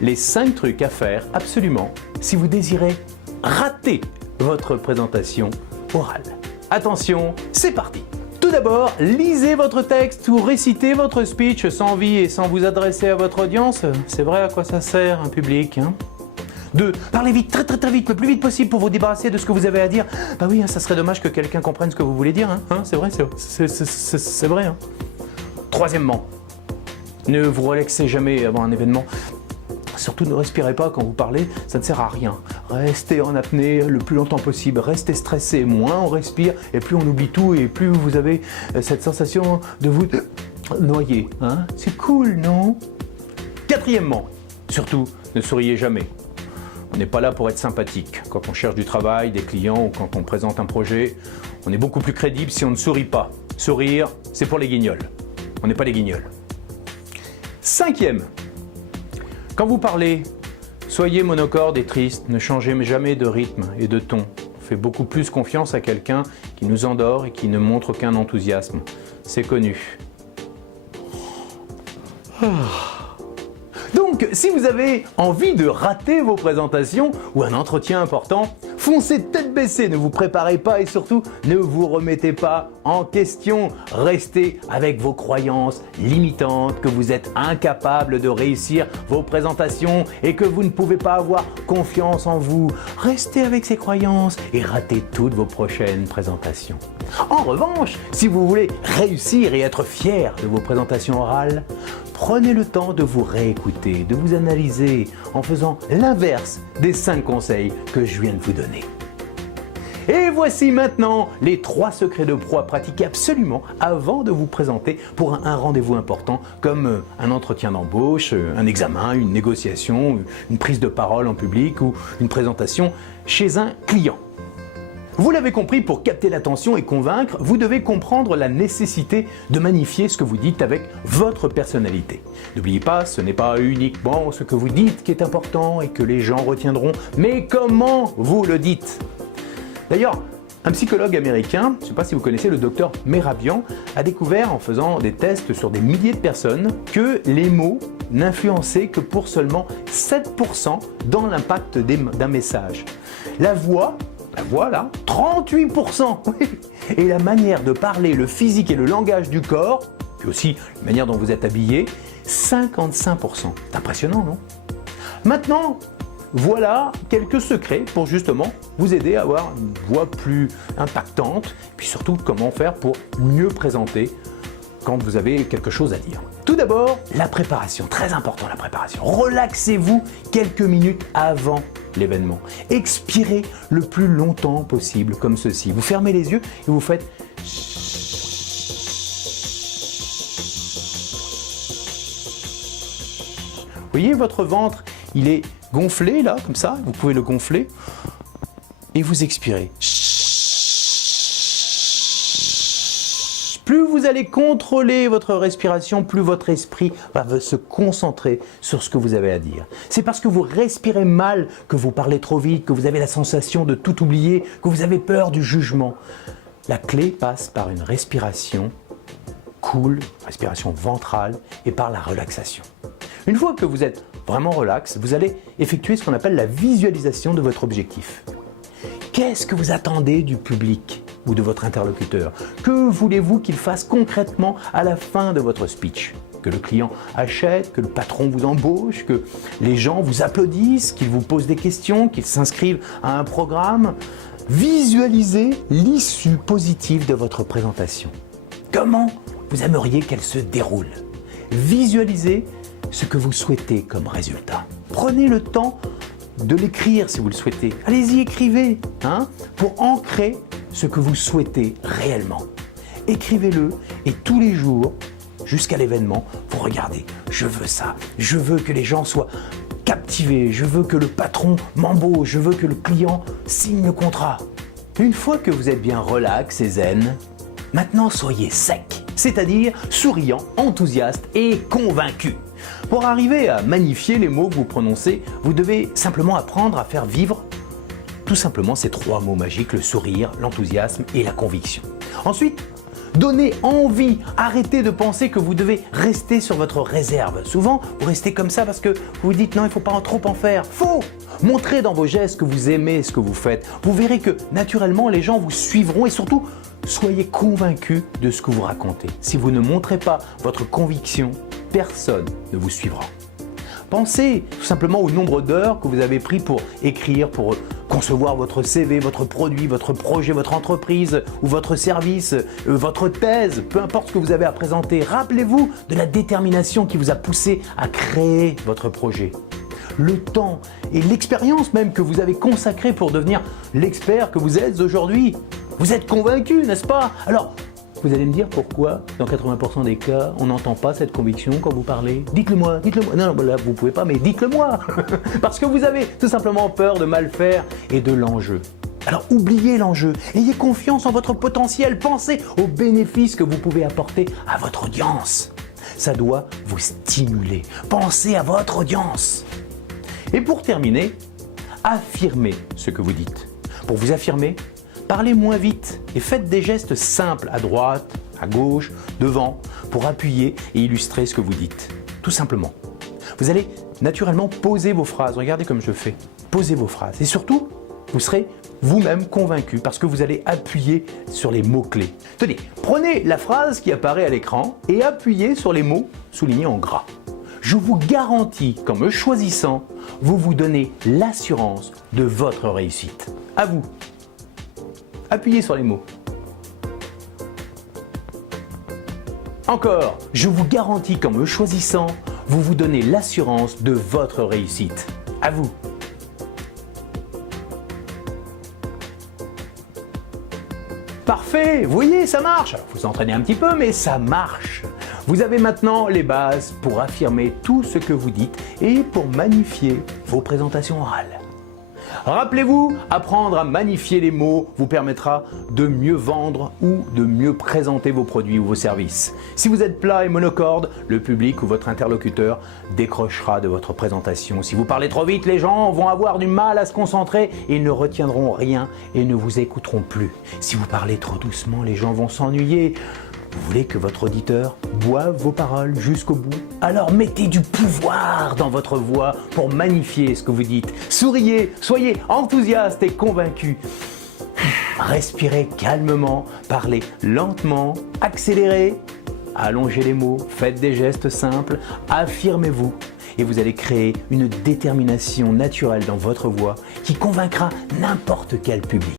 les 5 trucs à faire absolument si vous désirez rater votre présentation orale. Attention, c'est parti! Tout d'abord, lisez votre texte ou récitez votre speech sans vie et sans vous adresser à votre audience. C'est vrai à quoi ça sert un public, hein? 2. Parlez vite, très vite, le plus vite possible pour vous débarrasser de ce que vous avez à dire. Bah oui, ça serait dommage que quelqu'un comprenne ce que vous voulez dire, hein? C'est vrai, c'est vrai. Hein? Troisièmement, ne vous relaxez jamais avant un événement. Surtout ne respirez pas quand vous parlez, ça ne sert à rien. Restez en apnée le plus longtemps possible, restez stressé, moins on respire et plus on oublie tout et plus vous avez cette sensation de vous noyer. Hein? C'est cool, non? Quatrièmement, surtout ne souriez jamais. On n'est pas là pour être sympathique. Quand on cherche du travail, des clients ou quand on présente un projet, on est beaucoup plus crédible si on ne sourit pas. Sourire, c'est pour les guignols. On n'est pas les guignols. Cinquième, quand vous parlez, soyez monocorde et triste, ne changez jamais de rythme et de ton. On fait beaucoup plus confiance à quelqu'un qui nous endort et qui ne montre aucun enthousiasme. C'est connu. Donc, si vous avez envie de rater vos présentations ou un entretien important, foncez tête baissée, ne vous préparez pas et surtout ne vous remettez pas en question. Restez avec vos croyances limitantes, que vous êtes incapable de réussir vos présentations et que vous ne pouvez pas avoir confiance en vous. Restez avec ces croyances et ratez toutes vos prochaines présentations. En revanche, si vous voulez réussir et être fier de vos présentations orales, prenez le temps de vous réécouter, de vous analyser en faisant l'inverse des 5 conseils que je viens de vous donner. Et voici maintenant les 3 secrets de pro à pratiquer absolument avant de vous présenter pour un rendez-vous important comme un entretien d'embauche, un examen, une négociation, une prise de parole en public ou une présentation chez un client. Vous l'avez compris, pour capter l'attention et convaincre, vous devez comprendre la nécessité de magnifier ce que vous dites avec votre personnalité. N'oubliez pas, ce n'est pas uniquement ce que vous dites qui est important et que les gens retiendront, mais comment vous le dites. D'ailleurs, un psychologue américain, je ne sais pas si vous connaissez le docteur Mehrabian, a découvert en faisant des tests sur des milliers de personnes que les mots n'influençaient que pour seulement 7% dans l'impact d'un message. La voix là, 38%. Et la manière de parler, le physique et le langage du corps, puis aussi la manière dont vous êtes habillé, 55%. C'est impressionnant, non? Maintenant, voilà quelques secrets pour justement vous aider à avoir une voix plus impactante, puis surtout comment faire pour mieux présenter quand vous avez quelque chose à dire. Tout d'abord, la préparation, très important la préparation. Relaxez-vous quelques minutes avant l'événement. Expirez le plus longtemps possible comme ceci. Vous fermez les yeux et vous faites Vous voyez votre ventre, il est gonflé là, comme ça, vous pouvez le gonfler et vous expirez. Plus vous allez contrôler votre respiration, plus votre esprit va se concentrer sur ce que vous avez à dire. C'est parce que vous respirez mal que vous parlez trop vite, que vous avez la sensation de tout oublier, que vous avez peur du jugement. La clé passe par une respiration cool, respiration ventrale et par la relaxation. Une fois que vous êtes vraiment relax, vous allez effectuer ce qu'on appelle la visualisation de votre objectif. Qu'est-ce que vous attendez du public ou de votre interlocuteur? Que voulez-vous qu'il fasse concrètement à la fin de votre speech? Que le client achète, que le patron vous embauche, que les gens vous applaudissent, qu'ils vous posent des questions, qu'ils s'inscrivent à un programme? Visualisez l'issue positive de votre présentation. Comment vous aimeriez qu'elle se déroule? Visualisez ce que vous souhaitez comme résultat. Prenez le temps de l'écrire si vous le souhaitez. Allez-y, écrivez, pour ancrer ce que vous souhaitez réellement. Écrivez-le et tous les jours, jusqu'à l'événement, vous regardez. Je veux ça. Je veux que les gens soient captivés. Je veux que le patron m'embauche. Je veux que le client signe le contrat. Une fois que vous êtes bien relax et zen, maintenant soyez sec, c'est-à-dire souriant, enthousiaste et convaincu. Pour arriver à magnifier les mots que vous prononcez, vous devez simplement apprendre à faire vivre tout simplement ces 3 mots magiques, le sourire, l'enthousiasme et la conviction. Ensuite, Donnez envie. Arrêtez de penser que vous devez rester sur votre réserve. Souvent, vous restez comme ça parce que vous vous dites non, il ne faut pas trop en faire. Faux! Montrez dans vos gestes que vous aimez ce que vous faites. Vous verrez que naturellement, les gens vous suivront et surtout, soyez convaincus de ce que vous racontez. Si vous ne montrez pas votre conviction, personne ne vous suivra. Pensez tout simplement au nombre d'heures que vous avez pris pour écrire, pour concevoir votre CV, votre produit, votre projet, votre entreprise ou votre service, votre thèse, peu importe ce que vous avez à présenter. Rappelez-vous de la détermination qui vous a poussé à créer votre projet. Le temps et l'expérience même que vous avez consacré pour devenir l'expert que vous êtes aujourd'hui. Vous êtes convaincu, n'est-ce pas? Alors, vous allez me dire pourquoi, dans 80% des cas, on n'entend pas cette conviction quand vous parlez? Dites-le moi, dites-le moi. Non, là, vous pouvez pas, mais dites-le moi. Parce que vous avez tout simplement peur de mal faire et de l'enjeu. Alors, oubliez l'enjeu. Ayez confiance en votre potentiel. Pensez aux bénéfices que vous pouvez apporter à votre audience. Ça doit vous stimuler. Pensez à votre audience. Et pour terminer, affirmez ce que vous dites. Pour vous affirmer, parlez moins vite et faites des gestes simples à droite, à gauche, devant, pour appuyer et illustrer ce que vous dites. Tout simplement. Vous allez naturellement poser vos phrases. Regardez comme je fais. Posez vos phrases. Et surtout, vous serez vous-même convaincu parce que vous allez appuyer sur les mots-clés. Tenez, prenez la phrase qui apparaît à l'écran et appuyez sur les mots soulignés en gras. Je vous garantis qu'en me choisissant, vous vous donnez l'assurance de votre réussite. À vous. Appuyez sur les mots. Encore, je vous garantis qu'en me choisissant, vous vous donnez l'assurance de votre réussite. À vous. Parfait, vous voyez, ça marche. Alors, vous entraînez un petit peu, mais ça marche. Vous avez maintenant les bases pour affirmer tout ce que vous dites et pour magnifier vos présentations orales. Rappelez-vous, apprendre à magnifier les mots vous permettra de mieux vendre ou de mieux présenter vos produits ou vos services. Si vous êtes plat et monocorde, le public ou votre interlocuteur décrochera de votre présentation. Si vous parlez trop vite, les gens vont avoir du mal à se concentrer et ils ne retiendront rien et ne vous écouteront plus. Si vous parlez trop doucement, les gens vont s'ennuyer. Vous voulez que votre auditeur boive vos paroles jusqu'au bout? Alors mettez du pouvoir dans votre voix pour magnifier ce que vous dites. Souriez, soyez enthousiaste et convaincu. Respirez calmement, parlez lentement, accélérez, allongez les mots, faites des gestes simples, affirmez-vous et vous allez créer une détermination naturelle dans votre voix qui convaincra n'importe quel public.